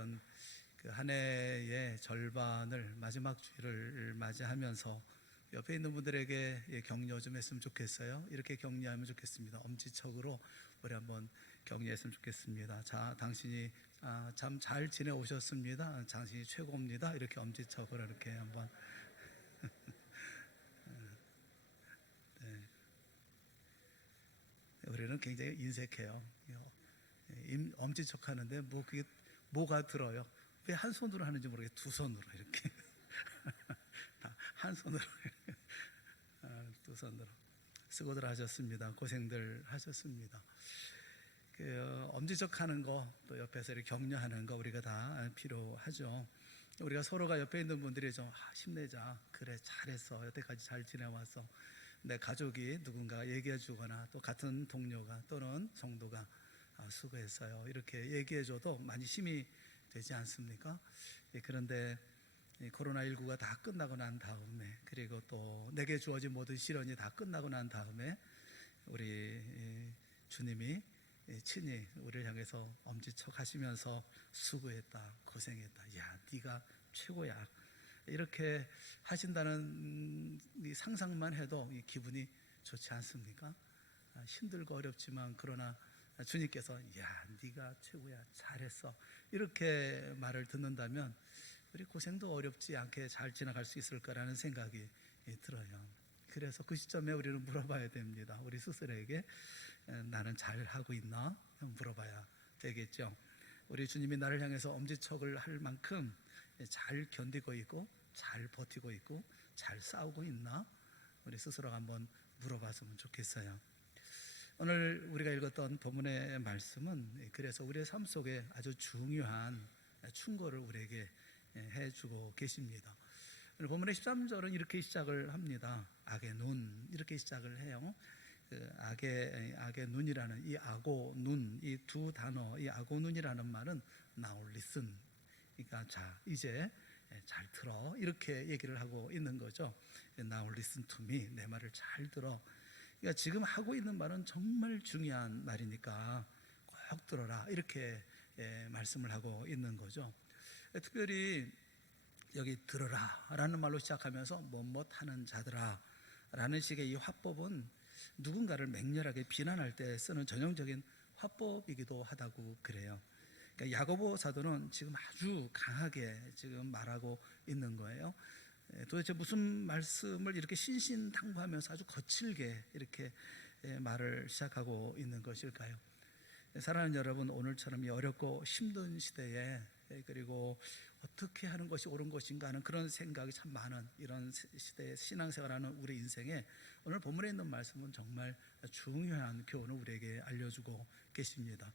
이런 그 한 해의 절반을 마지막 주일을 맞이하면서 옆에 있는 분들에게 격려 좀 했으면 좋겠어요. 이렇게 격려하면 좋겠습니다. 엄지척으로 우리 한번 격려했으면 좋겠습니다. 자, 당신이 참 잘 지내오셨습니다. 당신이 최고입니다. 이렇게 엄지척으로 이렇게 한번 네. 우리는 굉장히 인색해요. 엄지척 하는데 뭐 그게 뭐가 들어요? 왜 한 손으로 하는지 모르겠어요. 두 손으로 이렇게 한 손으로 두 손으로 수고들 하셨습니다. 고생들 하셨습니다. 엄지척 하는 거, 또 옆에서 이렇게 격려하는 거 우리가 다 필요하죠. 우리가 서로가 옆에 있는 분들이 좀 힘내자, 그래 잘했어, 여태까지 잘 지내왔어, 내 가족이 누군가 얘기해 주거나 또 같은 동료가 또는 성도가 수고했어요 이렇게 얘기해 줘도 많이 힘이 되지 않습니까? 그런데 코로나19가 다 끝나고 난 다음에, 그리고 또 내게 주어진 모든 시련이 다 끝나고 난 다음에 우리 주님이 친히 우리를 향해서 엄지척 하시면서 수고했다, 고생했다, 야 네가 최고야, 이렇게 하신다는 이 상상만 해도 이 기분이 좋지 않습니까? 힘들고 어렵지만 그러나 주님께서 야 네가 최고야, 잘했어, 이렇게 말을 듣는다면 우리 고생도 어렵지 않게 잘 지나갈 수 있을 거라는 생각이 들어요. 그래서 그 시점에 우리는 물어봐야 됩니다. 우리 스스로에게 나는 잘하고 있나? 물어봐야 되겠죠. 우리 주님이 나를 향해서 엄지척을 할 만큼 잘 견디고 있고 잘 버티고 있고 잘 싸우고 있나? 우리 스스로가 한번 물어봤으면 좋겠어요. 오늘 우리가 읽었던 본문의 말씀은 그래서 우리의 삶 속에 아주 중요한 충고를 우리에게 해주고 계십니다. 오늘 본문의 13절은 이렇게 시작을 합니다. 악의 눈, 이렇게 시작을 해요. 악의 눈이라는 이 악오 눈, 이 두 단어, 이 악오 눈이라는 말은 now listen, 그러니까 자 이제 잘 들어, 이렇게 얘기를 하고 있는 거죠. now listen to me, 내 말을 잘 들어. 그러니까 지금 하고 있는 말은 정말 중요한 말이니까 꼭 들어라, 이렇게 말씀을 하고 있는 거죠. 특별히 여기 들어라 라는 말로 시작하면서 못하는 자들아 라는 식의 이 화법은 누군가를 맹렬하게 비난할 때 쓰는 전형적인 화법이기도 하다고 그래요. 그러니까 야고보 사도는 지금 아주 강하게 지금 말하고 있는 거예요. 도대체 무슨 말씀을 이렇게 신신당부하면서 아주 거칠게 이렇게 말을 시작하고 있는 것일까요? 사랑하는 여러분, 오늘처럼 이 어렵고 힘든 시대에 그리고 어떻게 하는 것이 옳은 것인가 하는 그런 생각이 참 많은 이런 시대에 신앙생활하는 우리 인생에 오늘 본문에 있는 말씀은 정말 중요한 교훈을 우리에게 알려주고 계십니다.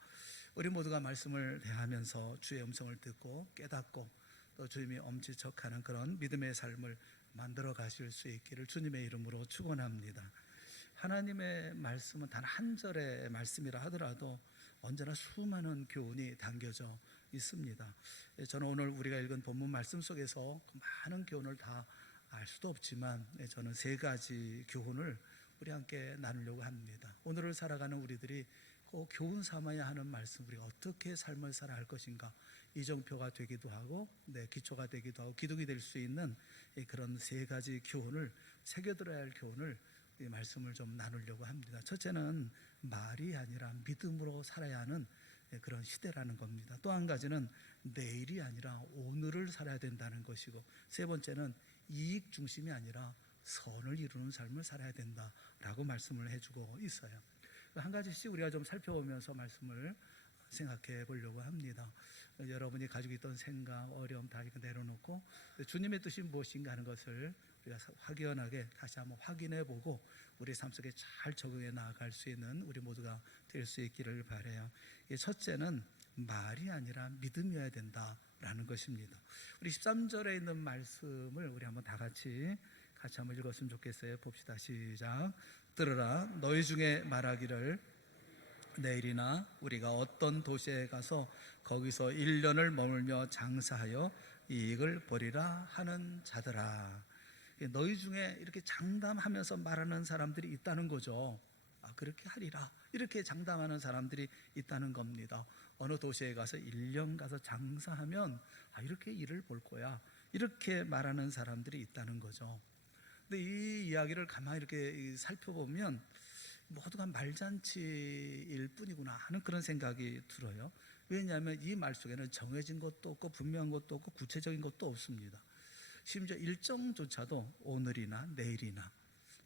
우리 모두가 말씀을 대하면서 주의 음성을 듣고 깨닫고 또 주님이 엄지척하는 그런 믿음의 삶을 만들어 가실 수 있기를 주님의 이름으로 축원합니다. 하나님의 말씀은 단 한 절의 말씀이라 하더라도 언제나 수많은 교훈이 담겨져 있습니다. 저는 오늘 우리가 읽은 본문 말씀 속에서 많은 교훈을 다 알 수도 없지만 저는 세 가지 교훈을 우리 함께 나누려고 합니다. 오늘을 살아가는 우리들이 꼭 교훈 삼아야 하는 말씀, 우리가 어떻게 삶을 살아야 할 것인가, 이정표가 되기도 하고 기초가 되기도 하고 기둥이 될 수 있는 그런 세 가지 교훈을, 새겨들어야 할 교훈을 이 말씀을 좀 나누려고 합니다. 첫째는 말이 아니라 믿음으로 살아야 하는 그런 시대라는 겁니다. 또 한 가지는 내일이 아니라 오늘을 살아야 된다는 것이고, 세 번째는 이익 중심이 아니라 선을 이루는 삶을 살아야 된다라고 말씀을 해주고 있어요. 한 가지씩 우리가 좀 살펴보면서 말씀을 생각해 보려고 합니다. 여러분이 가지고 있던 생각, 어려움 다 내려놓고 주님의 뜻이 무엇인가 하는 것을 우리가 확연하게 다시 한번 확인해 보고 우리 삶 속에 잘 적응해 나아갈 수 있는 우리 모두가 될 수 있기를 바라요. 첫째는 말이 아니라 믿음이어야 된다라는 것입니다. 우리 13절에 있는 말씀을 우리 한번 다 같이 한번 읽었으면 좋겠어요. 봅시다. 시작. 들으라, 너희 중에 말하기를 내일이나 우리가 어떤 도시에 가서 거기서 1년을 머물며 장사하여 이익을 벌이라 하는 자들아. 너희 중에 이렇게 장담하면서 말하는 사람들이 있다는 거죠. 그렇게 하리라, 이렇게 장담하는 사람들이 있다는 겁니다. 어느 도시에 가서 1년 가서 장사하면 이렇게 일을 볼 거야, 이렇게 말하는 사람들이 있다는 거죠. 근데 이 이야기를 가만히 이렇게 살펴보면 모두가 말잔치일 뿐이구나 하는 그런 생각이 들어요. 왜냐하면 이 말 속에는 정해진 것도 없고 분명한 것도 없고 구체적인 것도 없습니다. 심지어 일정조차도 오늘이나 내일이나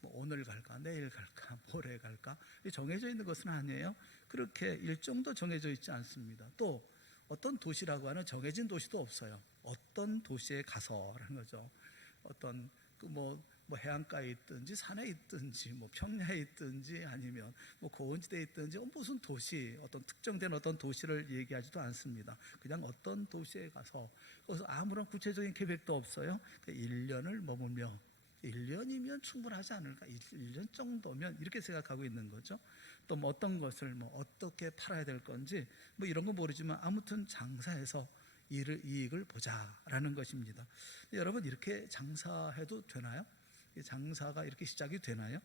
오늘 갈까 내일 갈까 모레 갈까 정해져 있는 것은 아니에요. 그렇게 일정도 정해져 있지 않습니다. 또 어떤 도시라고 하는 정해진 도시도 없어요. 어떤 도시에 가서라는 거죠. 어떤 해안가에 있든지 산에 있든지 평야에 있든지 아니면 고원지대에 있든지 무슨 도시, 어떤 특정된 어떤 도시를 얘기하지도 않습니다. 그냥 어떤 도시에 가서 거기서 아무런 구체적인 계획도 없어요. 1년을 머물며 1년이면 충분하지 않을까, 1년 정도면 이렇게 생각하고 있는 거죠. 또 어떤 것을 어떻게 팔아야 될 건지 이런 거 모르지만 아무튼 장사해서 이익을 보자라는 것입니다. 여러분, 이렇게 장사해도 되나요? 장사가 이렇게 시작이 되나요?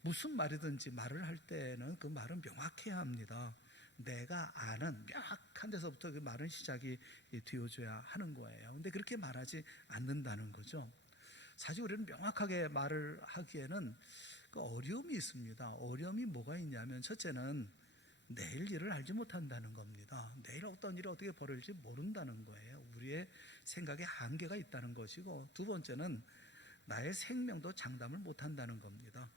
무슨 말이든지 말을 할 때는 그 말은 명확해야 합니다. 내가 아는 명확한 데서부터 그 말은 시작이 되어줘야 하는 거예요. 근데 그렇게 말하지 않는다는 거죠. 사실 우리는 명확하게 말을 하기에는 그 어려움이 있습니다. 어려움이 뭐가 있냐면, 첫째는 내일 일을 알지 못한다는 겁니다. 내일 어떤 일이 어떻게 벌어질지 모른다는 거예요. 우리의 생각에 한계가 있다는 것이고, 두 번째는 나의 생명도 장담을 못한다는 겁니다.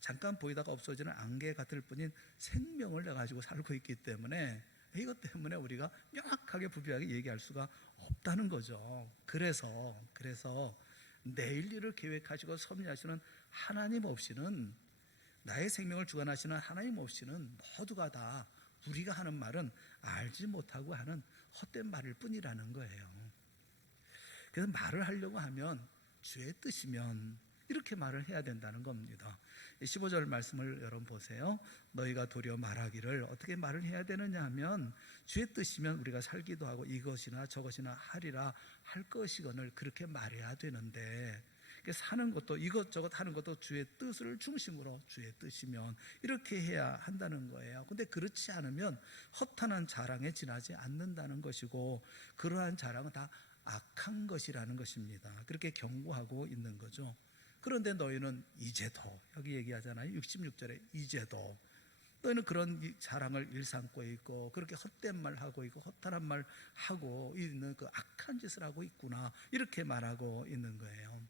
잠깐 보이다가 없어지는 안개 같을 뿐인 생명을 가지고 살고 있기 때문에 이것 때문에 우리가 명확하게 부비하게 얘기할 수가 없다는 거죠. 그래서 내일 일을 계획하시고 섭리하시는 하나님 없이는, 나의 생명을 주관하시는 하나님 없이는 모두가 다 우리가 하는 말은 알지 못하고 하는 헛된 말일 뿐이라는 거예요. 그래서 말을 하려고 하면 주의 뜻이면 이렇게 말을 해야 된다는 겁니다. 15절 말씀을 여러분 보세요. 너희가 도리어 말하기를 어떻게 말을 해야 되느냐 하면, 주의 뜻이면 우리가 살기도 하고 이것이나 저것이나 하리라 할 것이거늘 그렇게 말해야 되는데, 사는 것도 이것저것 하는 것도 주의 뜻을 중심으로, 주의 뜻이면 이렇게 해야 한다는 거예요. 근데 그렇지 않으면 허탄한 자랑에 지나지 않는다는 것이고, 그러한 자랑은 다 악한 것이라는 것입니다. 그렇게 경고하고 있는 거죠. 그런데 너희는 이제도, 여기 얘기하잖아요. 66절에 이제도 너희는 그런 자랑을 일삼고 있고, 그렇게 헛된 말 하고 있고, 허탄한 말 하고 있는 그 악한 짓을 하고 있구나, 이렇게 말하고 있는 거예요.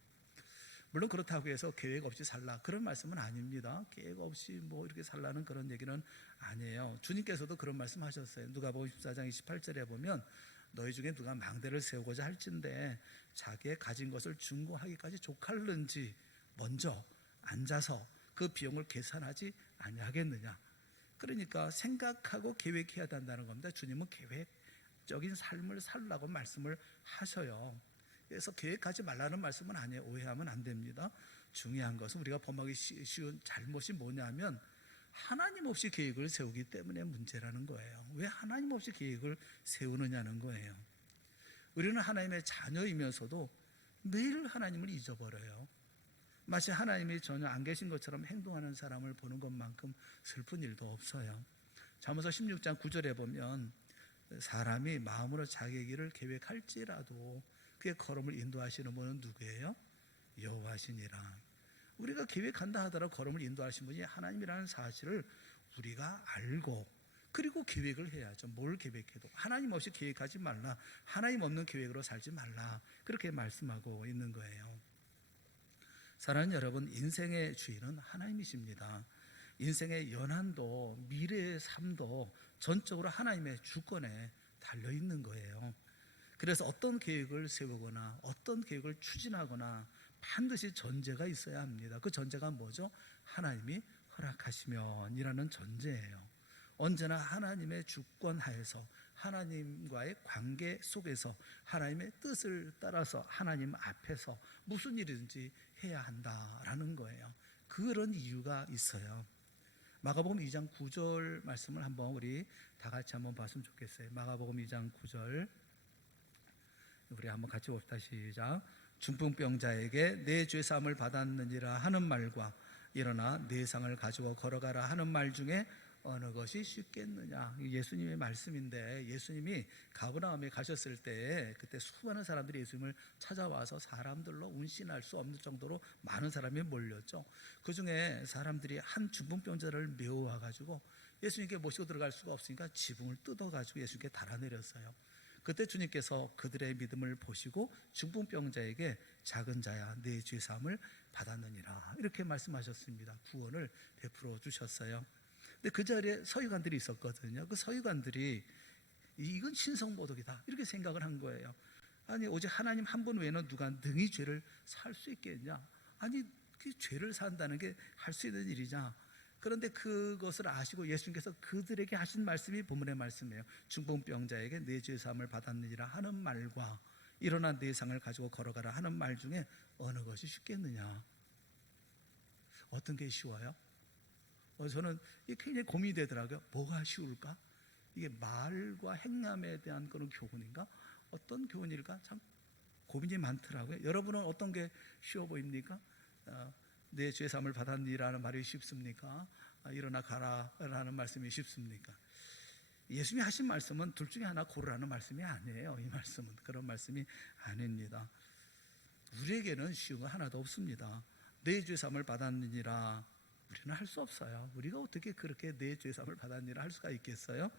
물론 그렇다고 해서 계획 없이 살라, 그런 말씀은 아닙니다. 계획 없이 이렇게 살라는 그런 얘기는 아니에요. 주님께서도 그런 말씀 하셨어요. 누가복음 14장 28절에 보면, 너희 중에 누가 망대를 세우고자 할진대 자기의 가진 것을 중고하기까지 족할는지 먼저 앉아서 그 비용을 계산하지 아니하겠느냐. 그러니까 생각하고 계획해야 된다는 겁니다. 주님은 계획적인 삶을 살라고 말씀을 하셔요. 그래서 계획하지 말라는 말씀은 아니에요. 오해하면 안 됩니다. 중요한 것은 우리가 범하기 쉬운 잘못이 뭐냐면, 하나님 없이 계획을 세우기 때문에 문제라는 거예요. 왜 하나님 없이 계획을 세우느냐는 거예요. 우리는 하나님의 자녀이면서도 매일 하나님을 잊어버려요. 마치 하나님이 전혀 안 계신 것처럼 행동하는 사람을 보는 것만큼 슬픈 일도 없어요. 잠언서 16장 9절에 보면, 사람이 마음으로 자기의 길을 계획할지라도 그의 걸음을 인도하시는 분은 누구예요? 여호와시니라. 우리가 계획한다 하더라도 걸음을 인도하신 분이 하나님이라는 사실을 우리가 알고, 그리고 계획을 해야죠. 뭘 계획해도 하나님 없이 계획하지 말라, 하나님 없는 계획으로 살지 말라, 그렇게 말씀하고 있는 거예요. 사랑하는 여러분, 인생의 주인은 하나님이십니다. 인생의 연한도 미래의 삶도 전적으로 하나님의 주권에 달려있는 거예요. 그래서 어떤 계획을 세우거나 어떤 계획을 추진하거나 반드시 전제가 있어야 합니다. 그 전제가 뭐죠? 하나님이 허락하시면이라는 전제예요. 언제나 하나님의 주권 하에서, 하나님과의 관계 속에서, 하나님의 뜻을 따라서 하나님 앞에서 무슨 일이든지 해야 한다라는 거예요. 그런 이유가 있어요. 마가복음 2장 9절 말씀을 한번 우리 다 같이 한번 봤으면 좋겠어요. 마가복음 2장 9절 우리 한번 같이 봅시다. 시작. 중풍병자에게 내 죄사함을 받았느니라 하는 말과 일어나 내 상을 가지고 걸어가라 하는 말 중에 어느 것이 쉽겠느냐. 예수님의 말씀인데, 예수님이 가버나움에 가셨을 때 그때 수많은 사람들이 예수님을 찾아와서 사람들로 운신할 수 없는 정도로 많은 사람이 몰렸죠. 그 중에 사람들이 한 중풍병자를 메워와 가지고 예수님께 모시고 들어갈 수가 없으니까 지붕을 뜯어 가지고 예수님께 달아내렸어요. 그때 주님께서 그들의 믿음을 보시고 중풍병자에게 작은 자야 내 죄 사함을 받았느니라 이렇게 말씀하셨습니다. 구원을 베풀어 주셨어요. 근데 그 자리에 서기관들이 있었거든요. 그 서기관들이 이건 신성모독이다 이렇게 생각을 한 거예요. 아니 오직 하나님 한 분 외에는 누가 능히 죄를 살 수 있겠냐. 아니 그 죄를 산다는 게 할 수 있는 일이냐. 그런데 그것을 아시고 예수님께서 그들에게 하신 말씀이 본문의 말씀이에요. 중풍병자에게 내 죄 사함을 받았느니라 하는 말과 일어나 내 상을 가지고 걸어가라 하는 말 중에 어느 것이 쉽겠느냐. 어떤 게 쉬워요? 저는 이게 굉장히 고민이 되더라고요. 뭐가 쉬울까? 이게 말과 행함에 대한 그런 교훈인가? 어떤 교훈일까? 참 고민이 많더라고요. 여러분은 어떤 게 쉬워 보입니까? 내 죄 사함을 받았니라는 말이 쉽습니까? 일어나 가라 라는 말씀이 쉽습니까? 예수님이 하신 말씀은 둘 중에 하나 고르라는 말씀이 아니에요. 이 말씀은 그런 말씀이 아닙니다. 우리에게는 쉬운 거 하나도 없습니다. 내 죄 사함을 받았느니라 우리는 할 수 없어요. 우리가 어떻게 그렇게 내 죄 사함을 받았느니라 할 수가 있겠어요?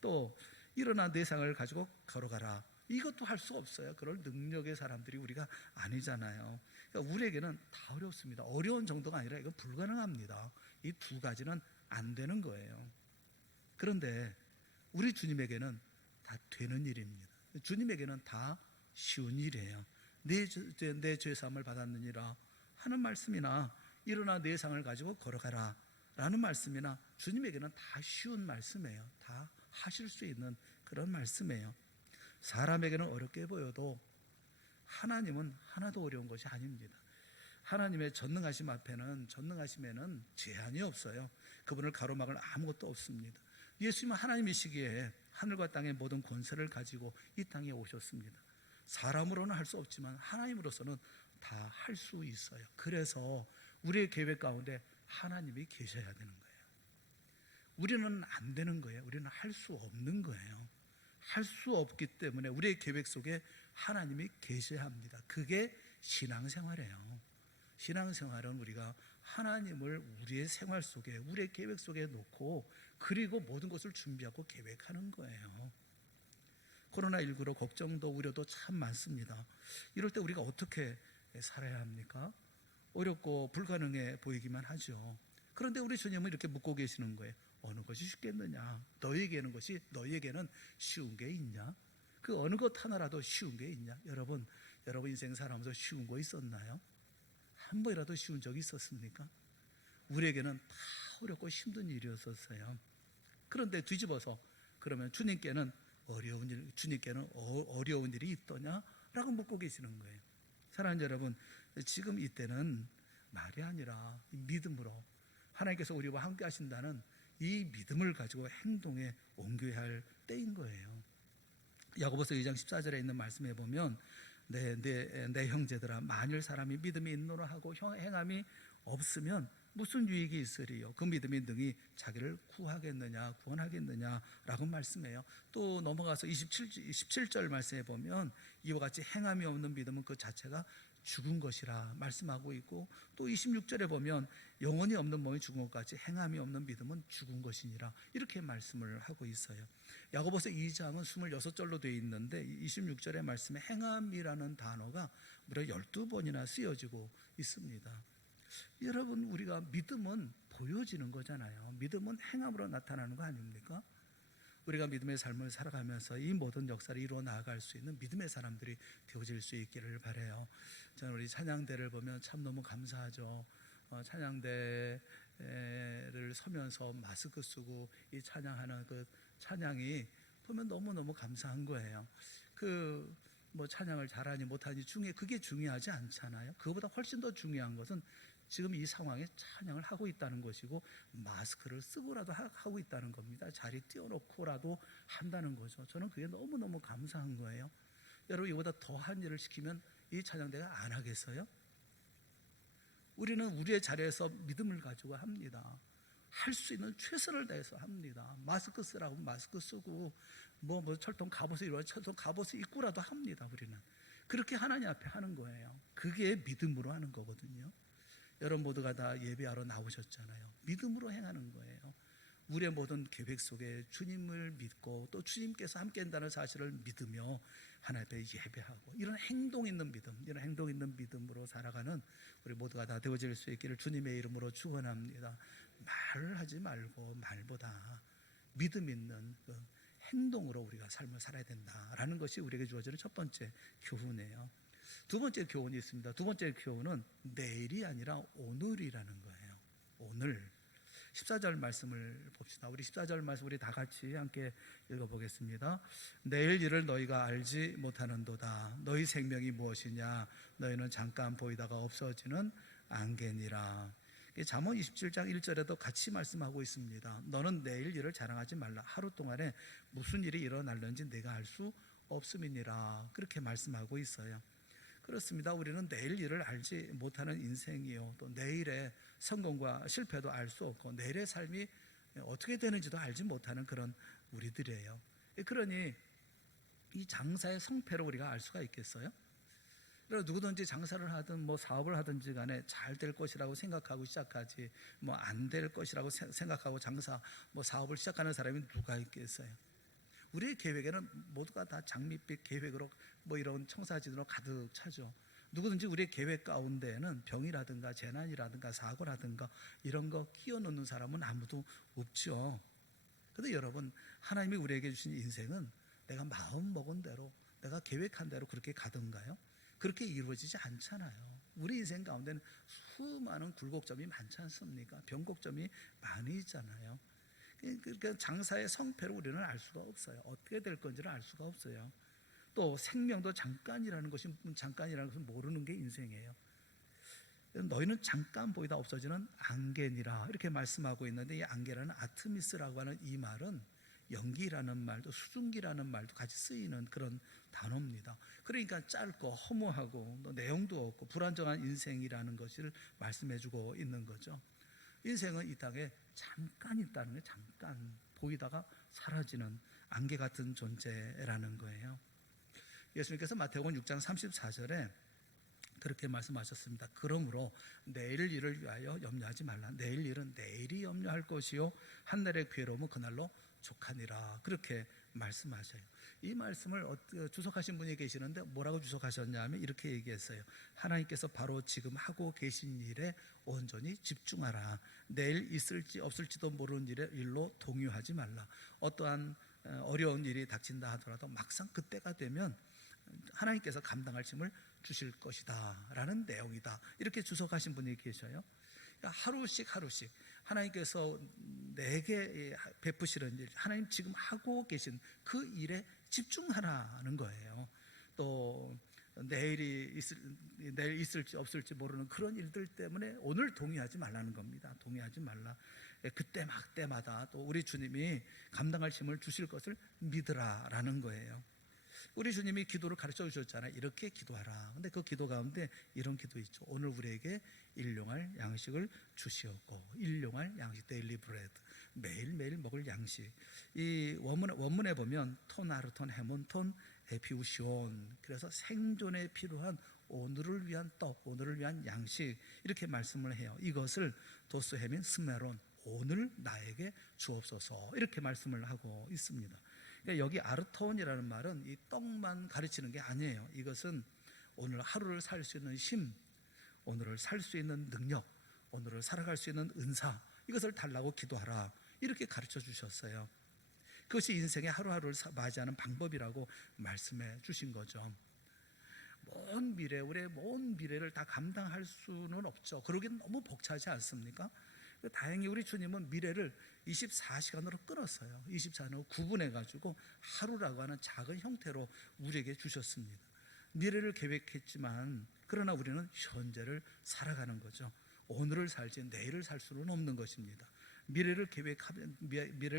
또 일어나 내 상을 가지고 걸어가라 이것도 할 수 없어요. 그럴 능력의 사람들이 우리가 아니잖아요. 그러니까 우리에게는 다 어렵습니다. 어려운 정도가 아니라 이건 불가능합니다. 이 두 가지는 안 되는 거예요. 그런데 우리 주님에게는 다 되는 일입니다. 주님에게는 다 쉬운 일이에요. 내 죄 사함을 받았느니라 하는 말씀이나 일어나 내 상을 가지고 걸어가라 라는 말씀이나 주님에게는 다 쉬운 말씀이에요. 다 하실 수 있는 그런 말씀이에요. 사람에게는 어렵게 보여도 하나님은 하나도 어려운 것이 아닙니다. 하나님의 전능하심 앞에는 전능하심에는 제한이 없어요. 그분을 가로막을 아무것도 없습니다. 예수님은 하나님이시기에 하늘과 땅의 모든 권세를 가지고 이 땅에 오셨습니다. 사람으로는 할 수 없지만 하나님으로서는 다 할 수 있어요. 그래서 우리의 계획 가운데 하나님이 계셔야 되는 거예요. 우리는 안 되는 거예요. 우리는 할 수 없는 거예요. 할 수 없기 때문에 우리의 계획 속에 하나님이 계셔야 합니다. 그게 신앙생활이에요. 신앙생활은 우리가 하나님을 우리의 생활 속에 우리의 계획 속에 놓고 그리고 모든 것을 준비하고 계획하는 거예요. 코로나19로 걱정도 우려도 참 많습니다. 이럴 때 우리가 어떻게 살아야 합니까? 어렵고 불가능해 보이기만 하죠. 그런데 우리 주님은 이렇게 묻고 계시는 거예요. 어느 것이 쉽겠느냐? 너희에게는 쉬운 게 있냐? 그 어느 것 하나라도 쉬운 게 있냐? 여러분 인생 살아가면서 쉬운 거 있었나요? 한 번이라도 쉬운 적이 있었습니까? 우리에게는 다 어렵고 힘든 일이었었어요. 그런데 뒤집어서 그러면 주님께는 어려운 일이 있더냐? 라고 묻고 계시는 거예요. 사랑하는 여러분, 지금 이때는 말이 아니라 믿음으로 하나님께서 우리와 함께 하신다는 이 믿음을 가지고 행동에 옮겨야 할 때인 거예요. 야고보서 2장 14절에 있는 말씀에 보면 내 형제들아 만일 사람이 믿음이 있노라 하고 행함이 없으면 무슨 유익이 있으리요? 그 믿음이 능히 자기를 구원하겠느냐 라고 말씀해요. 또 넘어가서 27절 말씀에 보면 이와 같이 행함이 없는 믿음은 그 자체가 죽은 것이라 말씀하고 있고, 또 26절에 보면 영혼이 없는 몸이 죽은 것 같이 행함이 없는 믿음은 죽은 것이니라 이렇게 말씀을 하고 있어요. 야고보서 2장은 26절로 되어 있는데 26절의 말씀에 행함이라는 단어가 무려 12번이나 쓰여지고 있습니다. 여러분, 우리가 믿음은 보여지는 거잖아요. 믿음은 행함으로 나타나는 거 아닙니까? 우리가 믿음의 삶을 살아가면서 이 모든 역사를 이루어 나아갈 수 있는 믿음의 사람들이 되어질 수 있기를 바라요. 저는 우리 찬양대를 보면 참 너무 감사하죠. 찬양대를 서면서 마스크 쓰고 이 찬양하는 그 찬양이 보면 너무너무 감사한 거예요. 뭐 찬양을 잘하니 못하니 그게 중요하지 않잖아요. 그거보다 훨씬 더 중요한 것은 지금 이 상황에 찬양을 하고 있다는 것이고 마스크를 쓰고라도 하고 있다는 겁니다. 자리 띄워놓고라도 한다는 거죠. 저는 그게 너무너무 감사한 거예요. 여러분, 이보다 더한 일을 시키면 이 찬양대가 안 하겠어요? 우리는 우리의 자리에서 믿음을 가지고 합니다. 할 수 있는 최선을 다해서 합니다. 마스크 쓰라고 마스크 쓰고 뭐 철통 갑옷을 이루어 철통 갑옷을 입고라도 합니다. 우리는 그렇게 하나님 앞에 하는 거예요. 그게 믿음으로 하는 거거든요. 여러분 모두가 다 예배하러 나오셨잖아요. 믿음으로 행하는 거예요. 우리의 모든 계획 속에 주님을 믿고 또 주님께서 함께 한다는 사실을 믿으며 하나님 앞에 예배하고 이런 행동 있는 믿음, 이런 행동 있는 믿음으로 살아가는 우리 모두가 다 되어질 수 있기를 주님의 이름으로 축원합니다. 말을 하지 말고 말보다 믿음 있는 그 행동으로 우리가 삶을 살아야 된다라는 것이 우리에게 주어지는 첫 번째 교훈이에요. 두 번째 교훈이 있습니다. 두 번째 교훈은 내일이 아니라 오늘이라는 거예요. 오늘 14절 말씀을 봅시다. 우리 14절 말씀 우리 다 같이 함께 읽어보겠습니다. 내일 일을 너희가 알지 못하는도다. 너희 생명이 무엇이냐? 너희는 잠깐 보이다가 없어지는 안개니라. 잠언 27장 1절에도 같이 말씀하고 있습니다. 너는 내일 일을 자랑하지 말라. 하루 동안에 무슨 일이 일어날는지 내가 알 수 없음이니라. 그렇게 말씀하고 있어요. 그렇습니다. 우리는 내일 일을 알지 못하는 인생이요. 또 내일의 성공과 실패도 알 수 없고 내일의 삶이 어떻게 되는지도 알지 못하는 그런 우리들이에요. 그러니 이 장사의 성패를 우리가 알 수가 있겠어요? 누구든지 장사를 하든 뭐 사업을 하든지 간에 잘 될 것이라고 생각하고 시작하지 뭐 안 될 것이라고 생각하고 장사 뭐 사업을 시작하는 사람이 누가 있겠어요? 우리의 계획에는 모두가 다 장밋빛 계획으로 뭐 이런 청사진으로 가득 차죠. 누구든지 우리의 계획 가운데에는 병이라든가 재난이라든가 사고라든가 이런 거 끼워 넣는 사람은 아무도 없죠. 그런데 여러분, 하나님이 우리에게 주신 인생은 내가 마음 먹은 대로 내가 계획한 대로 그렇게 가던가요? 그렇게 이루어지지 않잖아요. 우리 인생 가운데는 수많은 굴곡점이 많지 않습니까? 변곡점이 많이 있잖아요. 그러니까 장사의 성패를 우리는 알 수가 없어요. 어떻게 될 건지를 알 수가 없어요. 또 생명도 잠깐이라는 것은 모르는 게 인생이에요. 너희는 잠깐 보이다 없어지는 안개니라 이렇게 말씀하고 있는데, 이 안개라는 아트미스라고 하는 이 말은 연기라는 말도 수증기라는 말도 같이 쓰이는 그런 단어입니다. 그러니까 짧고 허무하고 또 내용도 없고 불안정한 인생이라는 것을 말씀해주고 있는 거죠. 인생은 이 땅에 잠깐 있다는 거예요. 잠깐 보이다가 사라지는 안개 같은 존재라는 거예요. 예수님께서 마태복음 6장 34절에 그렇게 말씀하셨습니다. 그러므로 내일 일을 위하여 염려하지 말라. 내일 일은 내일이 염려할 것이요 한날의 괴로움은 그날로 족하니라. 그렇게 말씀하셔요. 이 말씀을 주석하신 분이 계시는데 뭐라고 주석하셨냐면 이렇게 얘기했어요. 하나님께서 바로 지금 하고 계신 일에 온전히 집중하라. 내일 있을지 없을지도 모르는 일로 동요하지 말라. 어떠한 어려운 일이 닥친다 하더라도 막상 그때가 되면 하나님께서 감당할 힘을 주실 것이다 라는 내용이다. 이렇게 주석하신 분이 계셔요. 하루씩 하나님께서 내게 베푸시는 일, 하나님 지금 하고 계신 그 일에 집중하라는 거예요. 또 내일 있을지 없을지 모르는 그런 일들 때문에 오늘 동의하지 말라는 겁니다. 동의하지 말라. 그때마다 또 우리 주님이 감당할 힘을 주실 것을 믿으라라는 거예요. 우리 주님이 기도를 가르쳐 주셨잖아요. 이렇게 기도하라. 근데 그 기도 가운데 이런 기도 있죠. 오늘 우리에게 일용할 양식을 주시옵고. 일용할 양식, 데일리 브레드, 매일매일 먹을 양식. 이 원문에 보면 톤 아르톤 헤몬 톤 에피우시온, 그래서 생존에 필요한 오늘을 위한 떡, 오늘을 위한 양식, 이렇게 말씀을 해요. 이것을 도스헤민 스메론, 오늘 나에게 주옵소서, 이렇게 말씀을 하고 있습니다. 여기 아르톤이라는 말은 이 떡만 가르치는 게 아니에요. 이것은 오늘 하루를 살 수 있는 힘, 오늘을 살 수 있는 능력, 오늘을 살아갈 수 있는 은사, 이것을 달라고 기도하라, 이렇게 가르쳐 주셨어요. 그것이 인생의 하루하루를 맞이하는 방법이라고 말씀해 주신 거죠. 우리의 먼 미래를 다 감당할 수는 없죠. 그러기는 너무 벅차지 않습니까? 다행히 우리 주님은 미래를 24시간으로 끊었어요. 24시간으로 구분해가지고 하루라고 하는 작은 형태로 우리에게 주셨습니다. 미래를 계획했지만 그러나 우리는 현재를 살아가는 거죠. 오늘을 살지 내일을 살 수는 없는 것입니다. 미래를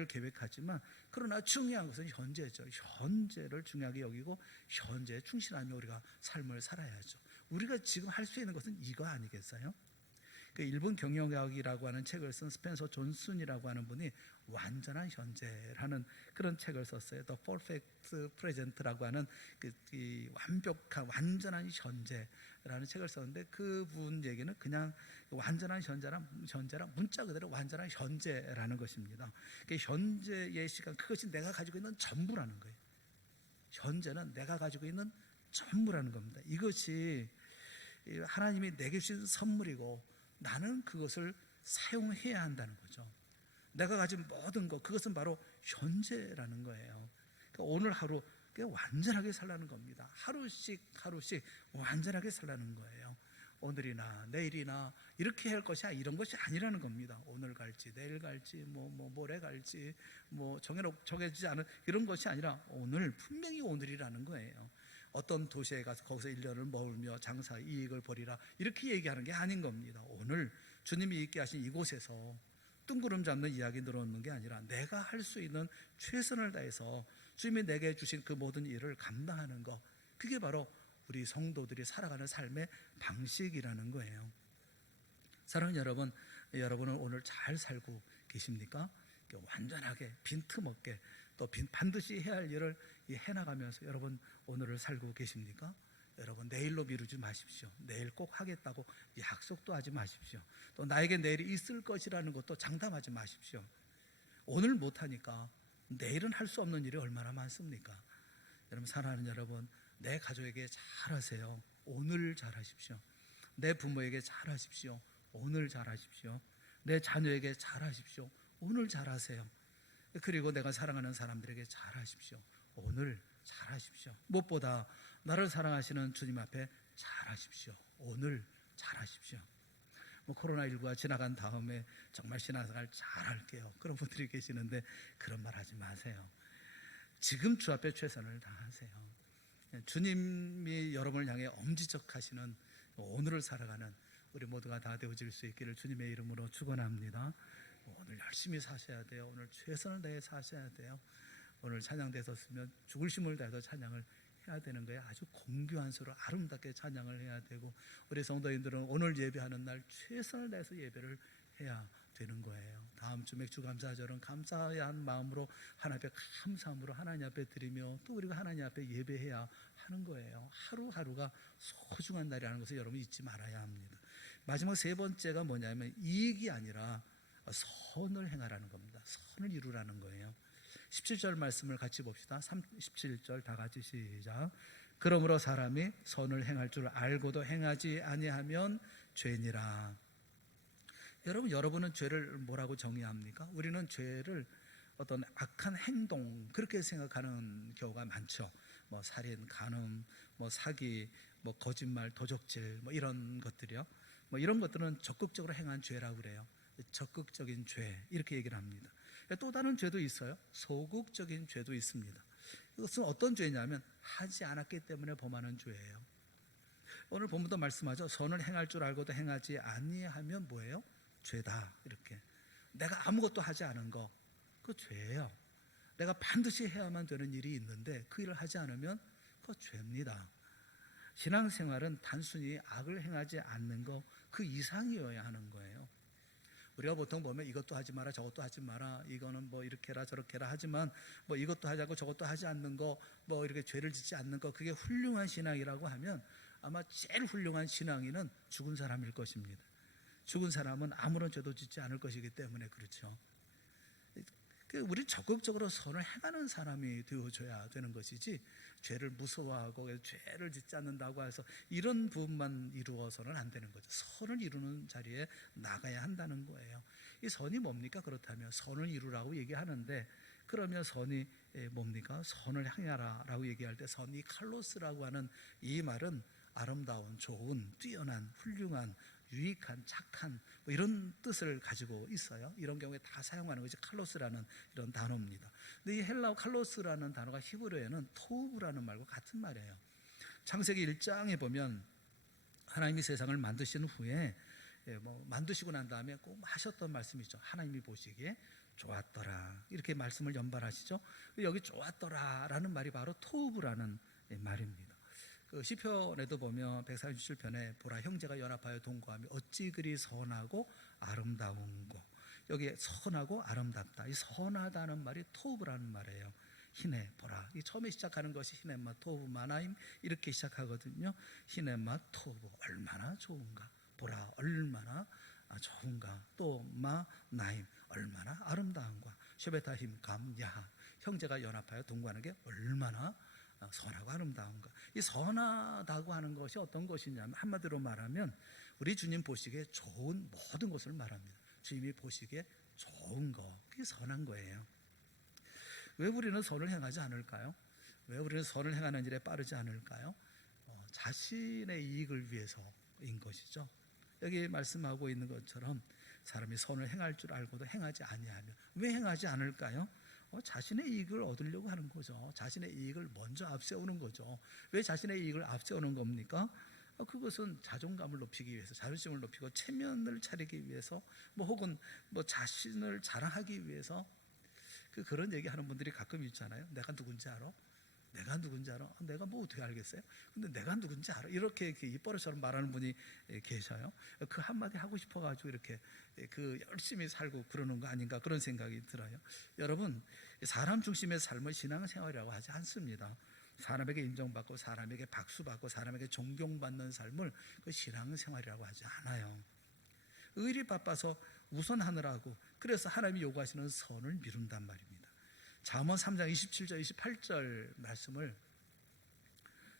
계획하지만 그러나 중요한 것은 현재죠. 현재를 중요하게 여기고 현재에 충실하며 우리가 삶을 살아야죠. 우리가 지금 할 수 있는 것은 이거 아니겠어요? 그 일본 경영학이라고 하는 책을 쓴 스펜서 존슨이라고 하는 분이 완전한 현재라는 그런 책을 썼어요. The Perfect Present라고 하는 이 완벽한 완전한 현재라는 책을 썼는데, 그분 얘기는 그냥 완전한 현재란 문자 그대로 완전한 현재라는 것입니다. 현재의 시간, 그것이 내가 가지고 있는 전부라는 거예요. 현재는 내가 가지고 있는 전부라는 겁니다. 이것이 하나님이 내게 주신 선물이고 나는 그것을 사용해야 한다는 거죠. 내가 가진 모든 것, 그것은 바로 현재라는 거예요. 그러니까 오늘 하루 완전하게 살라는 겁니다. 하루씩 완전하게 살라는 거예요. 오늘이나 내일이나 이렇게 할 것이 이런 것이 아니라는 겁니다. 오늘 갈지 내일 갈지 모레 갈지 정해지지 않은 이런 것이 아니라 오늘, 분명히 오늘이라는 거예요. 어떤 도시에 가서 거기서 1년을 머물며 장사 이익을 벌이라 이렇게 얘기하는 게 아닌 겁니다. 오늘 주님이 있게 하신 이곳에서 뜬구름 잡는 이야기 늘어놓는 게 아니라 내가 할 수 있는 최선을 다해서 주님이 내게 주신 그 모든 일을 감당하는 것, 그게 바로 우리 성도들이 살아가는 삶의 방식이라는 거예요. 사랑하는 여러분, 여러분은 오늘 잘 살고 계십니까? 완전하게 빈틈없게 또 반드시 해야 할 일을 해나가면서 여러분 오늘을 살고 계십니까? 여러분 내일로 미루지 마십시오. 내일 꼭 하겠다고 약속도 하지 마십시오. 또 나에게 내일이 있을 것이라는 것도 장담하지 마십시오. 오늘 못하니까 내일은 할 수 없는 일이 얼마나 많습니까? 여러분, 사랑하는 여러분, 내 가족에게 잘하세요. 오늘 잘하십시오. 내 부모에게 잘하십시오. 오늘 잘하십시오. 내 자녀에게 잘하십시오. 오늘 잘하세요. 그리고 내가 사랑하는 사람들에게 잘하십시오. 오늘 잘하십시오. 무엇보다 나를 사랑하시는 주님 앞에 잘하십시오. 오늘 잘하십시오. 코로나19가 지나간 다음에 정말 신앙생활 잘할게요, 그런 분들이 계시는데 그런 말 하지 마세요. 지금 주 앞에 최선을 다하세요. 주님이 여러분을 향해 엄지척하시는 오늘을 살아가는 우리 모두가 다 되어질 수 있기를 주님의 이름으로 축원합니다. 오늘 열심히 사셔야 돼요. 오늘 최선을 다해 사셔야 돼요. 오늘 찬양대에서 쓰면 죽을 힘을 다해서 찬양을 해야 되는 거예요. 아주 공교한 소로 아름답게 찬양을 해야 되고, 우리 성도님들은 오늘 예배하는 날 최선을 다해서 예배를 해야 되는 거예요. 다음 주 맥주감사절은 감사해야 한 마음으로 하나님 앞에 감사함으로 하나님 앞에 드리며 또 우리가 하나님 앞에 예배해야 하는 거예요. 하루하루가 소중한 날이라는 것을 여러분 잊지 말아야 합니다. 마지막 세 번째가 뭐냐면 이익이 아니라 선을 행하라는 겁니다. 선을 이루라는 거예요. 17절 말씀을 같이 봅시다. 17절 다 같이 시작. 그러므로 사람이 선을 행할 줄 알고도 행하지 아니하면 죄니라. 여러분은 죄를 뭐라고 정의합니까? 우리는 죄를 어떤 악한 행동, 그렇게 생각하는 경우가 많죠. 살인, 간음, 사기, 거짓말, 도적질, 이런 것들이요. 이런 것들은 적극적으로 행한 죄라고 그래요. 적극적인 죄, 이렇게 얘기를 합니다. 또 다른 죄도 있어요. 소극적인 죄도 있습니다. 이것은 어떤 죄냐면 하지 않았기 때문에 범하는 죄예요. 오늘 본문도 말씀하죠. 선을 행할 줄 알고도 행하지 아니하면 뭐예요? 죄다. 이렇게 내가 아무것도 하지 않은 거, 그거 죄예요. 내가 반드시 해야만 되는 일이 있는데 그 일을 하지 않으면 그거 죄입니다. 신앙생활은 단순히 악을 행하지 않는 거 그 이상이어야 하는 거예요. 우리가 보통 보면 이것도 하지 마라 저것도 하지 마라, 이거는 이렇게 해라 저렇게 해라 하지만 이것도 하자고 저것도 하지 않는 거, 이렇게 죄를 짓지 않는 거, 그게 훌륭한 신앙이라고 하면 아마 제일 훌륭한 신앙인은 죽은 사람일 것입니다. 죽은 사람은 아무런 죄도 짓지 않을 것이기 때문에 그렇죠. 우리 적극적으로 선을 행하는 사람이 되어줘야 되는 것이지, 죄를 무서워하고 죄를 짓지 않는다고 해서 이런 부분만 이루어서는 안 되는 거죠. 선을 이루는 자리에 나가야 한다는 거예요. 이 선이 뭡니까? 그렇다면 선을 이루라고 얘기하는데, 그러면 선이 뭡니까? 선을 행하라 라고 얘기할 때 선이 칼로스라고 하는 이 말은 아름다운, 좋은, 뛰어난, 훌륭한, 유익한, 착한 이런 뜻을 가지고 있어요. 이런 경우에 다 사용하는 것이 칼로스라는 이런 단어입니다. 근데 이 헬라어 칼로스라는 단어가 히브리어에는 토우브라는 말과 같은 말이에요. 창세기 1장에 보면 하나님이 세상을 만드신 후에 만드시고 난 다음에 꼭 하셨던 말씀이 있죠. 하나님이 보시기에 좋았더라, 이렇게 말씀을 연발하시죠. 여기 좋았더라 라는 말이 바로 토우브라는 말입니다. 그 시편에도 보면 137편에 보라 형제가 연합하여 동거하며 어찌 그리 선하고 아름다운고. 여기 선하고 아름답다. 이 선하다는 말이 토브라는 말이에요. 히네 보라. 이 처음에 시작하는 것이 히네마 토브 마나임 이렇게 시작하거든요. 히네마 토브 얼마나 좋은가. 보라 얼마나 좋은가. 또 마나임 얼마나 아름다운가. 쉐베타힘 감야 형제가 연합하여 동거하는 게 얼마나 선하고 아름다운가. 이 선하다고 하는 것이 어떤 것이냐면 한마디로 말하면 우리 주님 보시기에 좋은 모든 것을 말합니다. 주님이 보시기에 좋은 거, 그게 선한 거예요. 왜 우리는 선을 행하지 않을까요? 왜 우리는 선을 행하는 일에 빠르지 않을까요? 자신의 이익을 위해서인 것이죠. 여기 말씀하고 있는 것처럼 사람이 선을 행할 줄 알고도 행하지 아니하며 왜 행하지 않을까요? 자신의 이익을 얻으려고 하는 거죠. 자신의 이익을 먼저 앞세우는 거죠. 왜 자신의 이익을 앞세우는 겁니까? 그것은 자존감을 높이기 위해서, 자존심을 높이고 체면을 차리기 위해서, 혹은 자신을 자랑하기 위해서. 그런 얘기하는 분들이 가끔 있잖아요. 내가 누군지 알아? 내가 누군지 알아? 내가 어떻게 알겠어요? 근데 내가 누군지 알아? 이렇게 입버릇처럼 말하는 분이 계셔요. 그 한마디 하고 싶어가지고 이렇게 열심히 살고 그러는 거 아닌가 그런 생각이 들어요. 여러분, 사람 중심의 삶을 신앙생활이라고 하지 않습니다. 사람에게 인정받고 사람에게 박수받고 사람에게 존경받는 삶을 그 신앙생활이라고 하지 않아요. 의리 바빠서 우선하느라고 그래서 하나님이 요구하시는 선을 미룬단 말입니다. 잠언 3장 27절 28절 말씀을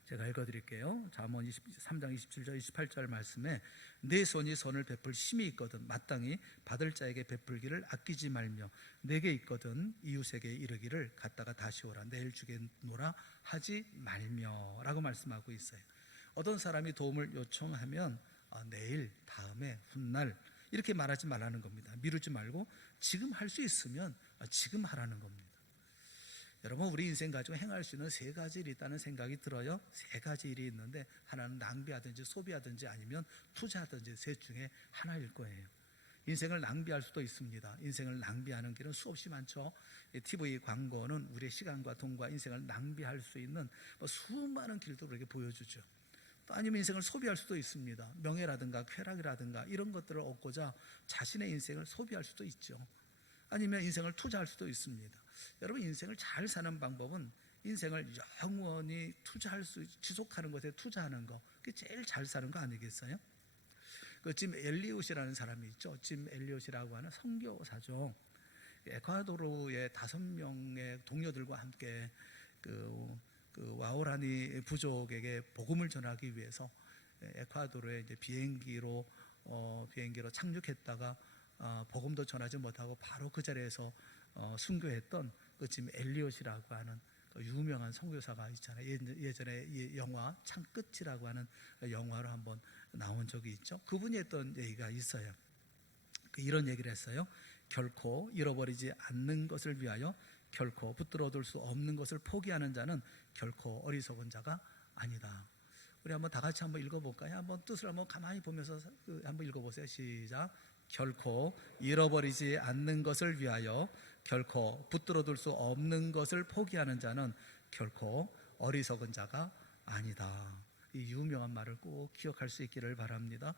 제가 읽어드릴게요. 잠언 3장 27절 28절 말씀에 내 손이 선을 베풀 힘이 있거든 마땅히 받을 자에게 베풀기를 아끼지 말며 내게 있거든 이웃에게 이르기를 갔다가 다시 오라 내일 주겠노라 하지 말며 라고 말씀하고 있어요. 어떤 사람이 도움을 요청하면 내일, 다음에, 훗날 이렇게 말하지 말라는 겁니다. 미루지 말고 지금 할 수 있으면 지금 하라는 겁니다. 여러분, 우리 인생 가지고 행할 수 있는 세 가지 일이 있다는 생각이 들어요. 세 가지 일이 있는데 하나는 낭비하든지 소비하든지 아니면 투자하든지 셋 중에 하나일 거예요. 인생을 낭비할 수도 있습니다. 인생을 낭비하는 길은 수없이 많죠. TV 광고는 우리의 시간과 돈과 인생을 낭비할 수 있는 수많은 길도 우리에게 보여주죠. 또 아니면 인생을 소비할 수도 있습니다. 명예라든가 쾌락이라든가 이런 것들을 얻고자 자신의 인생을 소비할 수도 있죠. 아니면 인생을 투자할 수도 있습니다. 여러분, 인생을 잘 사는 방법은 인생을 영원히 지속하는 것에 투자하는 거, 그게 제일 잘 사는 거 아니겠어요? 짐 엘리엇이라는 사람이 있죠. 짐 엘리엇이라고 하는 선교사죠. 에콰도르의 5명의 동료들과 함께 와오라니 부족에게 복음을 전하기 위해서 에콰도르에 이제 비행기로 착륙했다가 복음도 전하지 못하고 바로 그 자리에서 순교했던 짐 엘리엇이라고 하는 유명한 선교사가 있잖아요. 예전에 영화 창끝이라고 하는 영화로 한번 나온 적이 있죠. 그분이 했던 얘기가 있어요. 이런 얘기를 했어요. 결코 잃어버리지 않는 것을 위하여 결코 붙들어둘 수 없는 것을 포기하는 자는 결코 어리석은 자가 아니다. 우리 한번 다 같이 한번 읽어볼까요? 한번 뜻을 한번 가만히 보면서 한번 읽어보세요. 시작. 결코 잃어버리지 않는 것을 위하여 결코 붙들어둘 수 없는 것을 포기하는 자는 결코 어리석은 자가 아니다. 이 유명한 말을 꼭 기억할 수 있기를 바랍니다.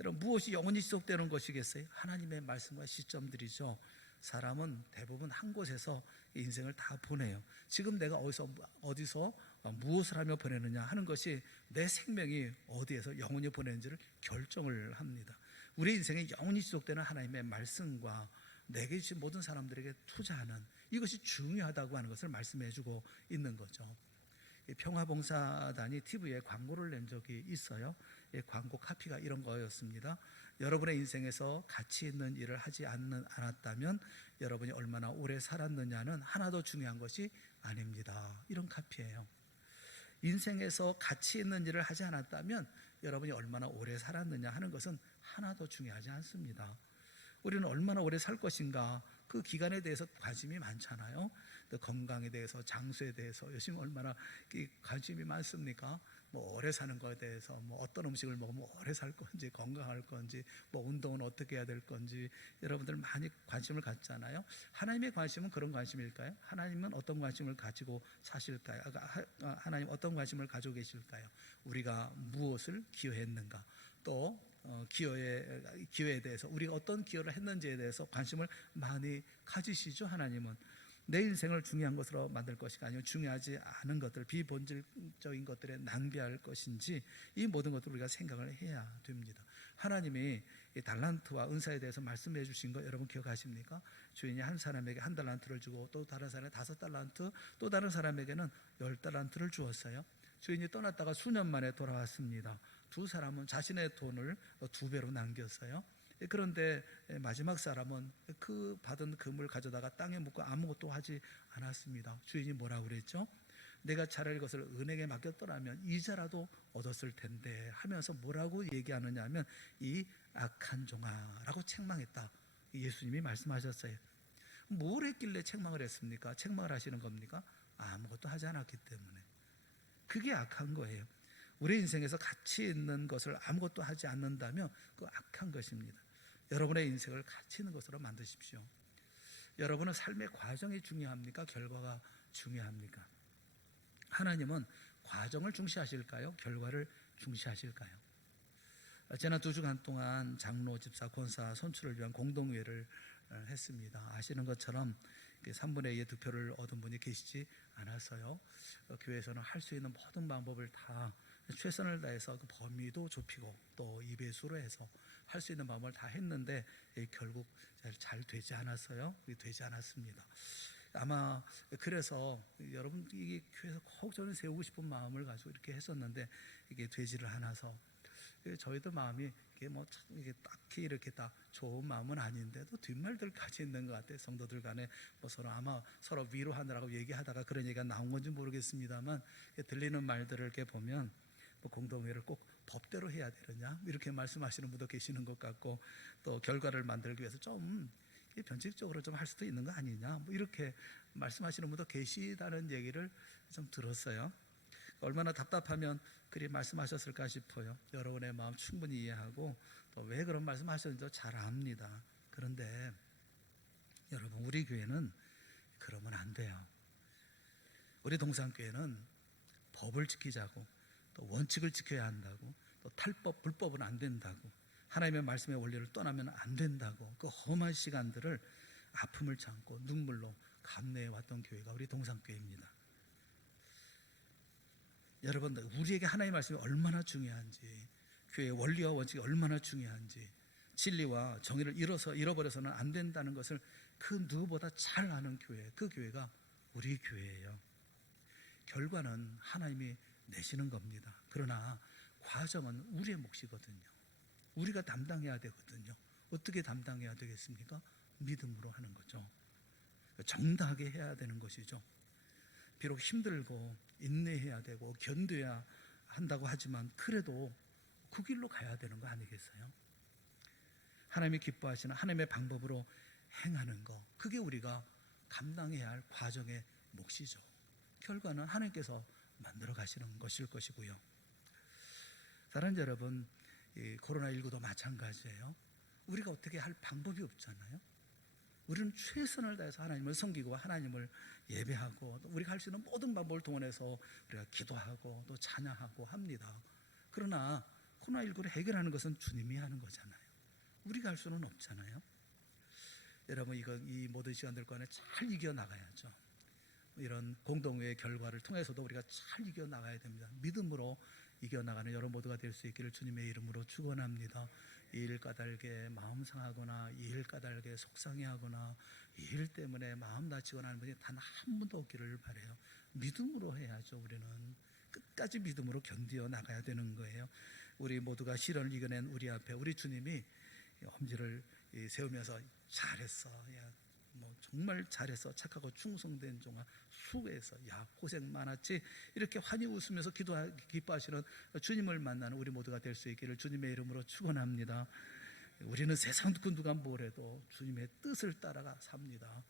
여러분, 무엇이 영원히 지속되는 것이겠어요? 하나님의 말씀과 시점들이죠. 사람은 대부분 한 곳에서 인생을 다 보내요. 지금 내가 어디서 무엇을 하며 보내느냐 하는 것이 내 생명이 어디에서 영원히 보내는지를 결정을 합니다. 우리 인생에 영원히 지속되는 하나님의 말씀과 내게 주신 모든 사람들에게 투자하는 이것이 중요하다고 하는 것을 말씀해주고 있는 거죠. 평화봉사단이 TV에 광고를 낸 적이 있어요. 광고 카피가 이런 거였습니다. 여러분의 인생에서 가치 있는 일을 하지 않았다면 여러분이 얼마나 오래 살았느냐는 하나도 중요한 것이 아닙니다. 이런 카피예요. 인생에서 가치 있는 일을 하지 않았다면 여러분이 얼마나 오래 살았느냐 하는 것은 하나도 중요하지 않습니다. 우리는 얼마나 오래 살 것인가 그 기간에 대해서 관심이 많잖아요. 또 건강에 대해서, 장수에 대해서 요즘 얼마나 관심이 많습니까? 뭐 오래 사는 거에 대해서, 뭐 어떤 음식을 먹으면 오래 살 건지, 건강할 건지, 뭐 운동은 어떻게 해야 될 건지 여러분들 많이 관심을 갖잖아요. 하나님의 관심은 그런 관심일까요? 하나님은 어떤 관심을 가지고 사실까요? 하나님 어떤 관심을 가지고 계실까요? 우리가 무엇을 기여했는가, 또 기여에 대해서 우리가 어떤 기여를 했는지에 대해서 관심을 많이 가지시죠. 하나님은 내 인생을 중요한 것으로 만들 것이가 아니면 중요하지 않은 것들, 비본질적인 것들에 낭비할 것인지, 이 모든 것들을 우리가 생각을 해야 됩니다. 하나님이 이 달란트와 은사에 대해서 말씀해 주신 거 여러분 기억하십니까? 주인이 한 사람에게 1달란트를 주고 또 다른 사람에게 5달란트, 또 다른 사람에게는 10달란트를 주었어요. 주인이 떠났다가 수년 만에 돌아왔습니다. 두 사람은 자신의 돈을 2배로 남겼어요. 그런데 마지막 사람은 그 받은 금을 가져다가 땅에 묻고 아무것도 하지 않았습니다. 주인이 뭐라고 그랬죠? 내가 차라리 것을 은행에 맡겼더라면 이자라도 얻었을 텐데 하면서 뭐라고 얘기하느냐 하면, 이 악한 종아라고 책망했다. 예수님이 말씀하셨어요. 뭘 했길래 책망을 했습니까? 책망을 하시는 겁니까? 아무것도 하지 않았기 때문에. 그게 악한 거예요. 우리 인생에서 가치 있는 것을 아무것도 하지 않는다면 그 악한 것입니다. 여러분의 인생을 가치 있는 것으로 만드십시오. 여러분은 삶의 과정이 중요합니까? 결과가 중요합니까? 하나님은 과정을 중시하실까요? 결과를 중시하실까요? 지난 2주간 동안 장로, 집사, 권사 선출을 위한 공동회를 했습니다. 아시는 것처럼 3분의 2의 득표를 얻은 분이 계시지 않았어요. 교회에서는 할 수 있는 모든 방법을 다 최선을 다해서 그 범위도 좁히고 또 2배수로 해서 할 수 있는 방법을 다 했는데 결국 잘 되지 않았어요. 되지 않았습니다. 아마 그래서 여러분, 이 교회에서 꼭 저는 세우고 싶은 마음을 가지고 이렇게 했었는데 이게 되지를 않아서, 저희도 마음이 이게 딱히 이렇게 다 좋은 마음은 아닌데도 뒷말들까지 있는 것 같아요. 성도들 간에 뭐 서로 아마 서로 위로하느라고 얘기하다가 그런 얘기가 나온 건지 모르겠습니다만, 들리는 말들을 이렇게 보면 뭐 공동회를 꼭 법대로 해야 되느냐 이렇게 말씀하시는 분도 계시는 것 같고, 또 결과를 만들기 위해서 좀 변칙적으로 좀 할 수도 있는 거 아니냐 뭐 이렇게 말씀하시는 분도 계시다는 얘기를 좀 들었어요. 얼마나 답답하면 그리 말씀하셨을까 싶어요. 여러분의 마음 충분히 이해하고 또 왜 그런 말씀하셨는지 잘 압니다. 그런데 여러분, 우리 교회는 그러면 안 돼요. 우리 동산교회는 법을 지키자고, 또 원칙을 지켜야 한다고, 또 탈법, 불법은 안 된다고, 하나님의 말씀의 원리를 떠나면 안 된다고, 그 험한 시간들을 아픔을 참고 눈물로 감내해 왔던 교회가 우리 동산교회입니다. 여러분, 우리에게 하나님의 말씀이 얼마나 중요한지, 교회의 원리와 원칙이 얼마나 중요한지, 진리와 정의를 잃어버려서는 안 된다는 것을 그 누구보다 잘 아는 교회, 그 교회가 우리 교회예요. 결과는 하나님이 내시는 겁니다. 그러나 과정은 우리의 몫이거든요. 우리가 담당해야 되거든요. 어떻게 담당해야 되겠습니까? 믿음으로 하는 거죠. 정당하게 해야 되는 것이죠. 비록 힘들고 인내해야 되고 견뎌야 한다고 하지만 그래도 그 길로 가야 되는 거 아니겠어요? 하나님이 기뻐하시는 하나님의 방법으로 행하는 거, 그게 우리가 감당해야 할 과정의 몫이죠. 결과는 하나님께서 만들어 가시는 것일 것이고요. 사랑하는 여러분, 이 코로나19도 마찬가지예요. 우리가 어떻게 할 방법이 없잖아요. 우리는 최선을 다해서 하나님을 섬기고 하나님을 예배하고, 우리가 할 수 있는 모든 방법을 동원해서 우리가 기도하고 또 찬양하고 합니다. 그러나 코로나19를 해결하는 것은 주님이 하는 거잖아요. 우리가 할 수는 없잖아요. 여러분, 이 모든 시간들 간에 잘 이겨나가야죠. 이런 공동회의 결과를 통해서도 우리가 잘 이겨나가야 됩니다. 믿음으로 이겨나가는 여러분 모두가 될 수 있기를 주님의 이름으로 축원합니다. 이 일 까닭에 마음 상하거나 이 일 까닭에 속상해하거나 이 일 때문에 마음 다치거나 하는 분이 단 한 분도 없기를 바라요. 믿음으로 해야죠. 우리는 끝까지 믿음으로 견디어 나가야 되는 거예요. 우리 모두가 시련을 이겨낸 우리 앞에 우리 주님이 엄지를 세우면서 잘했어, 야, 뭐 정말 잘했어, 착하고 충성된 종아, 수고해서, 야, 고생 많았지, 이렇게 환히 웃으면서 기뻐하시는 주님을 만나는 우리 모두가 될 수 있기를 주님의 이름으로 축원합니다. 우리는 세상 누가 뭐래도 주님의 뜻을 따라가 삽니다.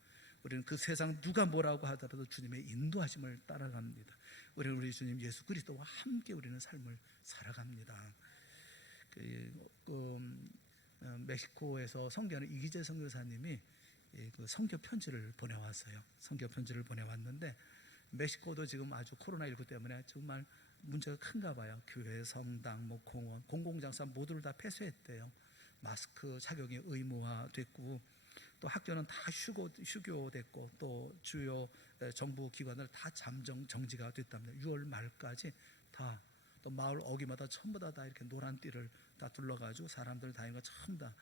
우리는 그 세상 누가 뭐라고 하더라도 주님의 인도하심을 따라갑니다. 우리는 우리 주님 예수 그리스도와 함께 우리는 삶을 살아갑니다. 멕시코에서 선교하는 이기재 선교사님이 그 선교 편지를 보내왔어요. 선교 편지를 보내왔는데 멕시코도 지금 아주 코로나19 때문에 정말 문제가 큰가 봐요. 교회, 성당, 뭐 공원, 공공장소 모두를 다 폐쇄했대요. 마스크 착용이 의무화됐고 또 학교는 다 휴교됐고 또 주요 정부 기관을 다 잠정 정지가 됐답니다. 6월 말까지 다 또 마을 어귀마다 전부 다 이렇게 노란 띠를 다 둘러가지고 사람들 다니는 거 전부 다.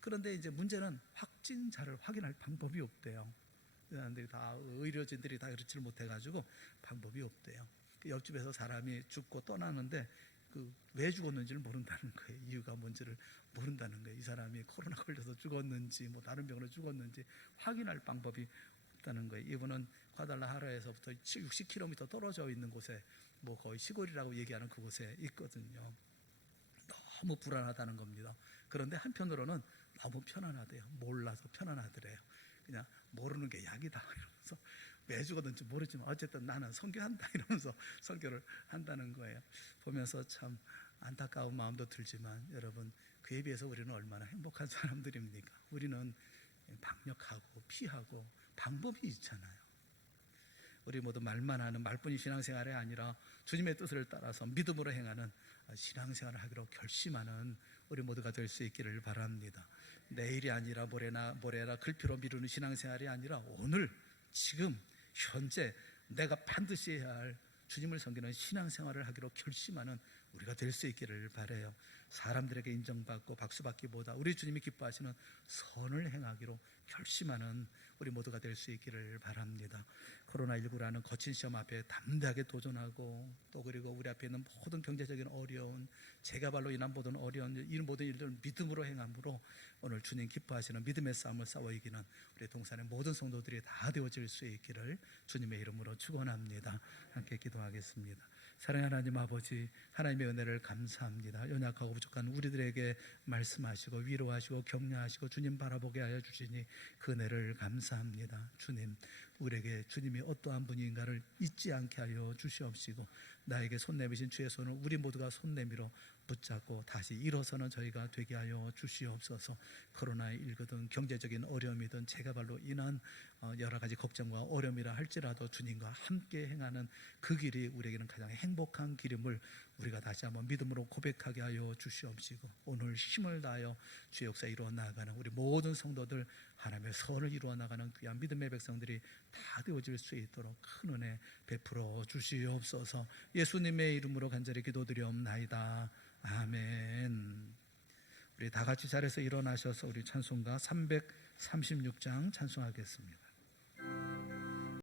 그런데 이제 문제는 확진자를 확인할 방법이 없대요. 사람들이 다 의료진들이 다 그렇지를 못해가지고 방법이 없대요. 그 옆집에서 사람이 죽고 떠나는데 왜 죽었는지를 모른다는 거예요. 이유가 뭔지를 모른다는 거예요. 이 사람이 코로나 걸려서 죽었는지 뭐 다른 병으로 죽었는지 확인할 방법이 없다는 거예요. 이분은 과달라하라에서부터 60km 떨어져 있는 곳에 뭐 거의 시골이라고 얘기하는 그곳에 있거든요. 너무 불안하다는 겁니다. 그런데 한편으로는 너무 편안하대요. 몰라서 편안하더래요. 그냥 모르는 게 약이다 이러면서 왜 죽었는지 모르지만 어쨌든 나는 선교한다 이러면서 선교를 한다는 거예요. 보면서 참 안타까운 마음도 들지만 여러분 그에 비해서 우리는 얼마나 행복한 사람들입니까? 우리는 방역하고 피하고 방법이 있잖아요. 우리 모두 말만 하는 말뿐인 신앙생활이 아니라 주님의 뜻을 따라서 믿음으로 행하는 신앙생활을 하기로 결심하는 우리 모두가 될 수 있기를 바랍니다. 내일이 아니라 모레나 글피로 미루는 신앙생활이 아니라 오늘 지금 현재 내가 반드시 해야 할 주님을 섬기는 신앙생활을 하기로 결심하는 우리가 될 수 있기를 바라요. 사람들에게 인정받고 박수받기보다 우리 주님이 기뻐하시는 선을 행하기로 결심하는 우리 모두가 될 수 있기를 바랍니다. 코로나19라는 거친 시험 앞에 담대하게 도전하고 또 그리고 우리 앞에 있는 모든 경제적인 어려운 재개발로 인한 모든 어려운 이 모든 일들을 믿음으로 행함으로 오늘 주님 기뻐하시는 믿음의 싸움을 싸워 이기는 우리 동산의 모든 성도들이 다 되어질 수 있기를 주님의 이름으로 축원합니다. 함께 기도하겠습니다. 사랑하는 하나님 아버지, 하나님의 은혜를 감사합니다. 연약하고 부족한 우리들에게 말씀하시고 위로하시고 격려하시고 주님 바라보게 하여 주시니 그 은혜를 감사합니다. 주님, 우리에게 주님이 어떠한 분인가를 잊지 않게 하여 주시옵시고 나에게 손 내미신 주의 손을 우리 모두가 손 내밀어 붙잡고 다시 일어서는 저희가 되게 하여 주시옵소서. 코로나19든 경제적인 어려움이든 재개발로 인한 여러 가지 걱정과 어려움이라 할지라도 주님과 함께 행하는 그 길이 우리에게는 가장 행복한 길임을 우리가 다시 한번 믿음으로 고백하게 하여 주시옵시고 오늘 힘을 다하여 주의 역사 이루어 나가는 우리 모든 성도들 하나님의 선을 이루어 나가는 귀한 믿음의 백성들이 다 되어질 수 있도록 큰 은혜 베풀어 주시옵소서. 예수님의 이름으로 간절히 기도드리옵나이다. 아멘. 우리 다 같이 자리에서 일어나셔서 우리 찬송가 336장 찬송하겠습니다.